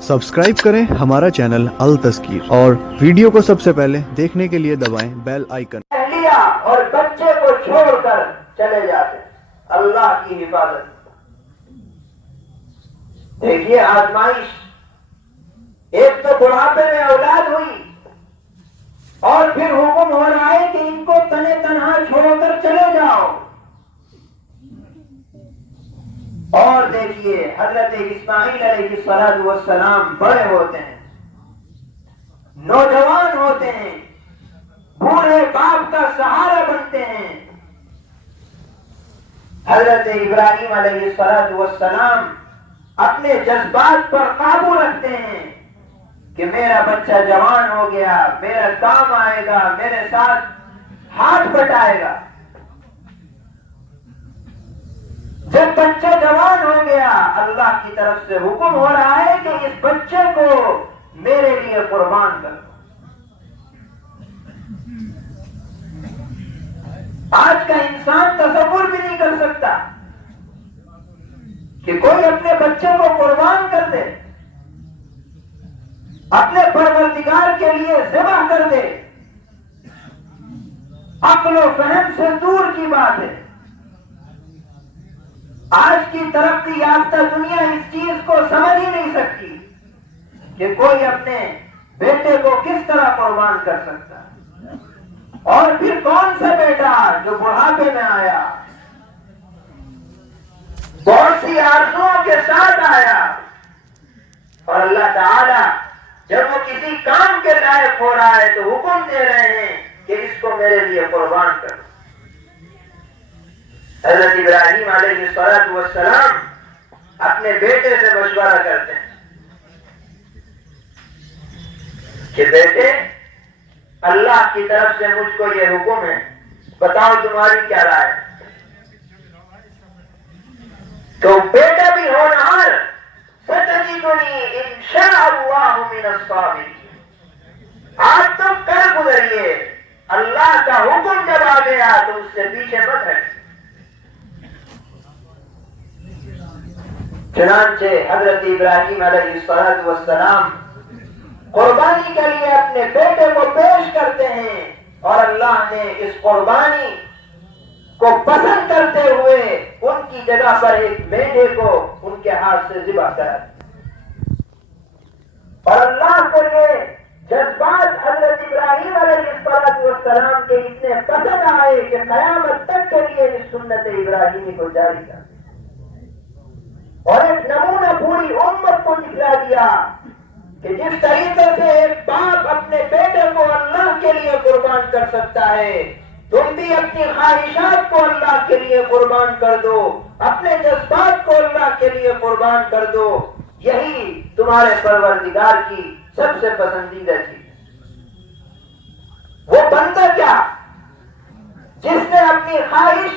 Subscribe کریں ہمارا channel التذکیر اور ویڈیو کو سب سے پہلے دیکھنے کے لیے دبائیں بیل آئیکن۔ اہلیہ اور بچے کو چھوڑ کر چلے جاتے اللہ کی حفاظت۔ دیکھیے آزمائش، ایک تو بڑھاپے میں اولاد ہوئی اور پھر حکم ہو رہا ہے کہ ان کو تنے تنہا چھوڑ کر چلے جاؤ۔ اور دیکھیے حضرت اسماعیل علیہ السلام بڑے ہوتے ہیں، نوجوان ہوتے ہیں، بوڑھے باپ کا سہارا بنتے ہیں۔ حضرت ابراہیم علیہ السلام اپنے جذبات پر قابو رکھتے ہیں کہ میرا بچہ جوان ہو گیا، میرا کام آئے گا، میرے ساتھ ہاتھ بٹائے گا۔ جب بچہ جوان ہو گیا، اللہ کی طرف سے حکم ہو رہا ہے کہ اس بچے کو میرے لیے قربان کر دو۔ آج کا انسان تصور بھی نہیں کر سکتا کہ کوئی اپنے بچے کو قربان کر دے، اپنے پروردگار کے لیے ذبح کر دے۔ عقل و فہم سے دور کی بات ہے۔ آج کی ترقی یافتہ دنیا اس چیز کو سمجھ ہی نہیں سکتی کہ کوئی اپنے بیٹے کو کس طرح قربان کر سکتا ہے۔ اور پھر کون سا بیٹا جو بڑھاپے میں آیا، بہت سی آرزوؤں کے ساتھ آیا، اور اللہ تعالی جب وہ کسی کام کے لائق ہو رہا ہے تو حکم دے رہے ہیں کہ اس کو میرے لیے قربان کرو۔ حضرت ابراہیم علیہ السلام اپنے بیٹے سے مشورہ کرتے ہیں کہ بیٹے، اللہ کی طرف سے مجھ کو یہ حکم ہے، بتاؤ تمہاری کیا رائے؟ تو بیٹا بھی ہونہار، ستجدنی انشاء اللہ من الصابرین۔ آج تم کر گزریے، اللہ کا حکم جب آ گیا تو اس سے پیچھے مت ہٹیے۔ چنانچہ حضرت ابراہیم علیہ السلام قربانی کے لیے اپنے بیٹے کو پیش کرتے ہیں، اور اللہ نے اس قربانی کو پسند کرتے ہوئے ان کی جگہ پر ایک مینڈے کو ان کے ہاتھ سے ذبح کرا دیا۔ اور اللہ کو یہ جذبات حضرت ابراہیم علیہ السلام کے اتنے پسند آئے کہ قیامت تک کے لیے اس سنت ابراہیمی کو جاری کر، اور ایک نمونہ پوری امت کو دکھلا دیا کہ جس طریقے سے ایک باپ اپنے بیٹے کو اللہ کے لیے قربان کر سکتا ہے، تم بھی اپنی خواہشات کو اللہ کے لیے قربان کر دو، اپنے جذبات کو اللہ کے لیے قربان کر دو۔ یہی تمہارے پروردگار کی سب سے پسندیدہ چیز۔ وہ بندہ کیا جس نے اپنی خواہش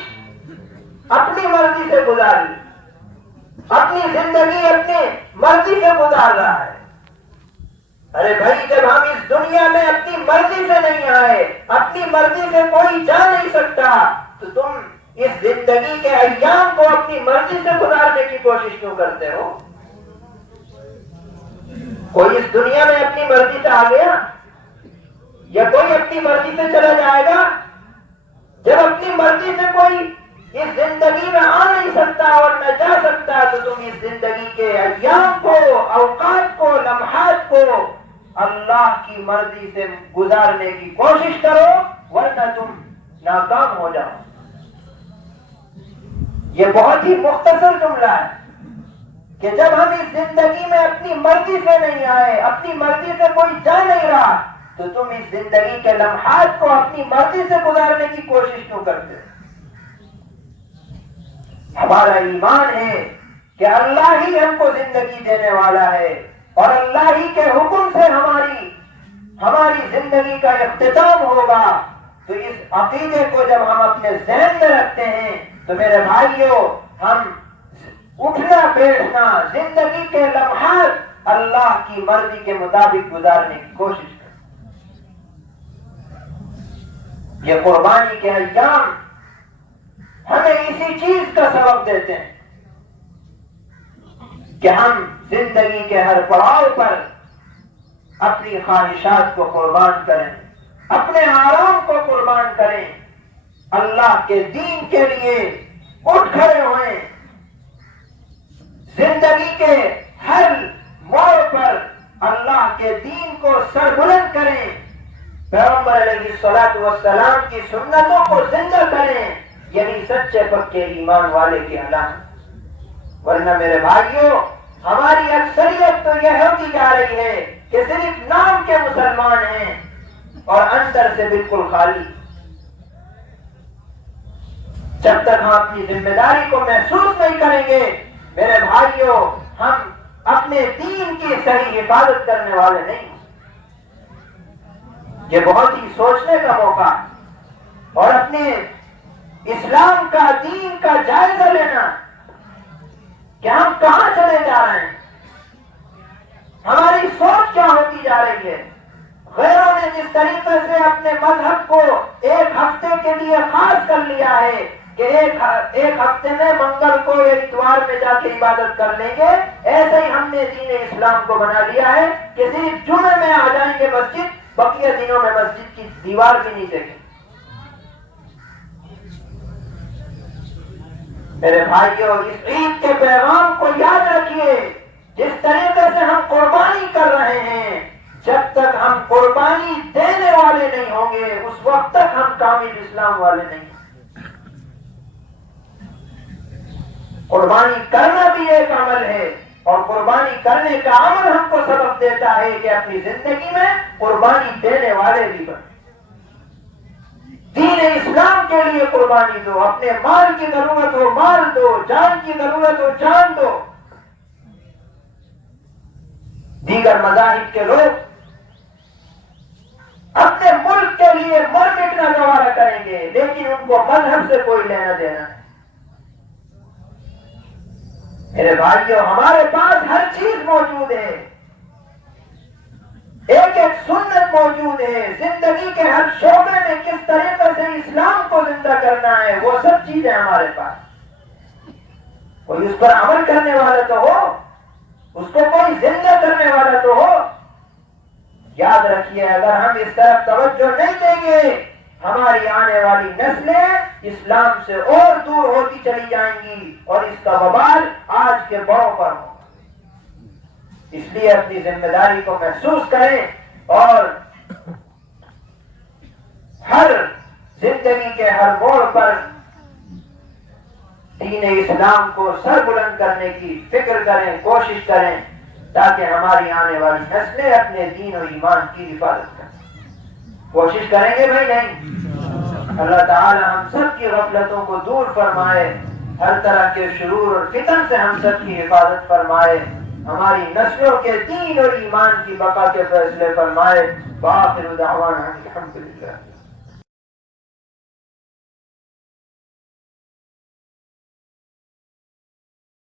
اپنی مرضی سے گزاری، اپنی زندگی اپنی مرضی سے گزار رہا ہے۔ ارے بھائی، جب ہم اس دنیا میں اپنی مرضی سے نہیں آئے، اپنی مرضی سے کوئی جا نہیں سکتا، تو تم اس زندگی کے ایام کو اپنی مرضی سے گزارنے کی کوشش کیوں کرتے ہو؟ کوئی اس دنیا میں اپنی مرضی سے آ گیا یا کوئی اپنی مرضی سے چلا جائے گا؟ جب اپنی مرضی سے کوئی اس زندگی میں آ نہیں سکتا اور نہ جا سکتا، تو تم اس زندگی کے ایام کو، اوقات کو، لمحات کو اللہ کی مرضی سے گزارنے کی کوشش کرو، ورنہ تم ناکام ہو جاؤ۔ یہ بہت ہی مختصر جملہ ہے کہ جب ہم اس زندگی میں اپنی مرضی سے نہیں آئے، اپنی مرضی سے کوئی جا نہیں رہا، تو تم اس زندگی کے لمحات کو اپنی مرضی سے گزارنے کی کوشش کیوں کرتے ہو؟ ہمارا ایمان ہے کہ اللہ ہی ہم کو زندگی دینے والا ہے، اور اللہ ہی کے حکم سے ہماری زندگی کا اختتام ہوگا۔ تو اس عقیدے کو جب ہم اپنے ذہن میں رکھتے ہیں تو میرے بھائیوں، ہم اٹھنا بیٹھنا، زندگی کے لمحات اللہ کی مرضی کے مطابق گزارنے کی کوشش کریں۔ یہ قربانی کے ایام ہمیں اسی چیز کا سبق دیتے ہیں کہ ہم زندگی کے ہر پڑاؤ پر اپنی خواہشات کو قربان کریں، اپنے آرام کو قربان کریں، اللہ کے دین کے لیے اٹھ کھڑے ہوئیں، زندگی کے ہر موڑ پر اللہ کے دین کو سربلند کریں، پیغمبر علیہ الصلوۃ والسلام کی سنتوں کو زندہ کریں، یہی سچے پکے ایمان والے کی علامت۔ ورنہ میرے بھائیوں، ہماری اکثریت تو یہ ہوتی جا رہی ہے کہ صرف نام کے مسلمان ہیں اور اندر سے بالکل خالی۔ جب تک ہم اپنی ذمہ داری کو محسوس نہیں کریں گے میرے بھائیوں، ہم اپنے دین کی صحیح حفاظت کرنے والے نہیں۔ یہ بہت ہی سوچنے کا موقع ہے اور اپنے اسلام کا، دین کا جائزہ لینا کہ ہم کہاں چلے جا رہے ہیں، ہماری سوچ کیا ہوتی جا رہی ہے۔ غیروں نے جس طریقے سے اپنے مذہب کو ایک ہفتے کے لیے خاص کر لیا ہے کہ ایک ہفتے میں منگل کو یا اتوار میں جا کے عبادت کر لیں گے، ایسے ہی ہم نے دین اسلام کو بنا لیا ہے کہ صرف جمعے میں آ جائیں گے مسجد، بقیہ دنوں میں مسجد کی دیوار بھی نہیں دیکھیں۔ میرے بھائیوں، اس عید کے پیغام کو یاد رکھیے، جس طریقے سے ہم قربانی کر رہے ہیں، جب تک ہم قربانی دینے والے نہیں ہوں گے اس وقت تک ہم کامل اسلام والے نہیں۔ قربانی کرنا بھی ایک عمل ہے اور قربانی کرنے کا عمل ہم کو سبق دیتا ہے کہ اپنی زندگی میں قربانی دینے والے بھی بنیں۔ دین اسلام کے لیے قربانی دو، اپنے مال کی ضرورت ہو مال دو، جان کی ضرورت ہو جان دو۔ دیگر مذاہب کے لوگ اپنے ملک کے لیے مر مٹنا گوارا کریں گے، لیکن ان کو مذہب سے کوئی لینا دینا نہیں۔ میرے بھائیوں، ہمارے پاس ہر چیز موجود ہے، ایک ایک سنت موجود ہے، زندگی کے ہر شعبے میں کس طریقے سے اسلام کو زندہ کرنا ہے وہ سب چیزیں ہمارے پاس۔ کوئی اس پر عمل کرنے والا تو ہو، اس کو کوئی زندہ کرنے والا تو ہو۔ یاد رکھیے، اگر ہم اس طرف توجہ نہیں دیں گے ہماری آنے والی نسلیں اسلام سے اور دور ہوتی چلی جائیں گی اور اس کا وبال آج کے بڑوں پر ہو۔ اس لیے اپنی ذمہ داری کو محسوس کریں اور ہر زندگی کے ہر موڑ پر دین اسلام کو سر بلند کرنے کی فکر کریں، کوشش کریں، تاکہ ہماری آنے والی نسلیں اپنے دین و ایمان کی حفاظت کریں۔ کوشش کریں گے بھائی نہیں؟ اللہ تعالی ہم سب کی غفلتوں کو دور فرمائے، ہر طرح کے شرور اور فتن سے ہم سب کی حفاظت فرمائے، ہماری نسلوں کے دین اور ایمان کی بقا کے فیصلے فرمائے۔ وآخر دعوانا الحمدللہ۔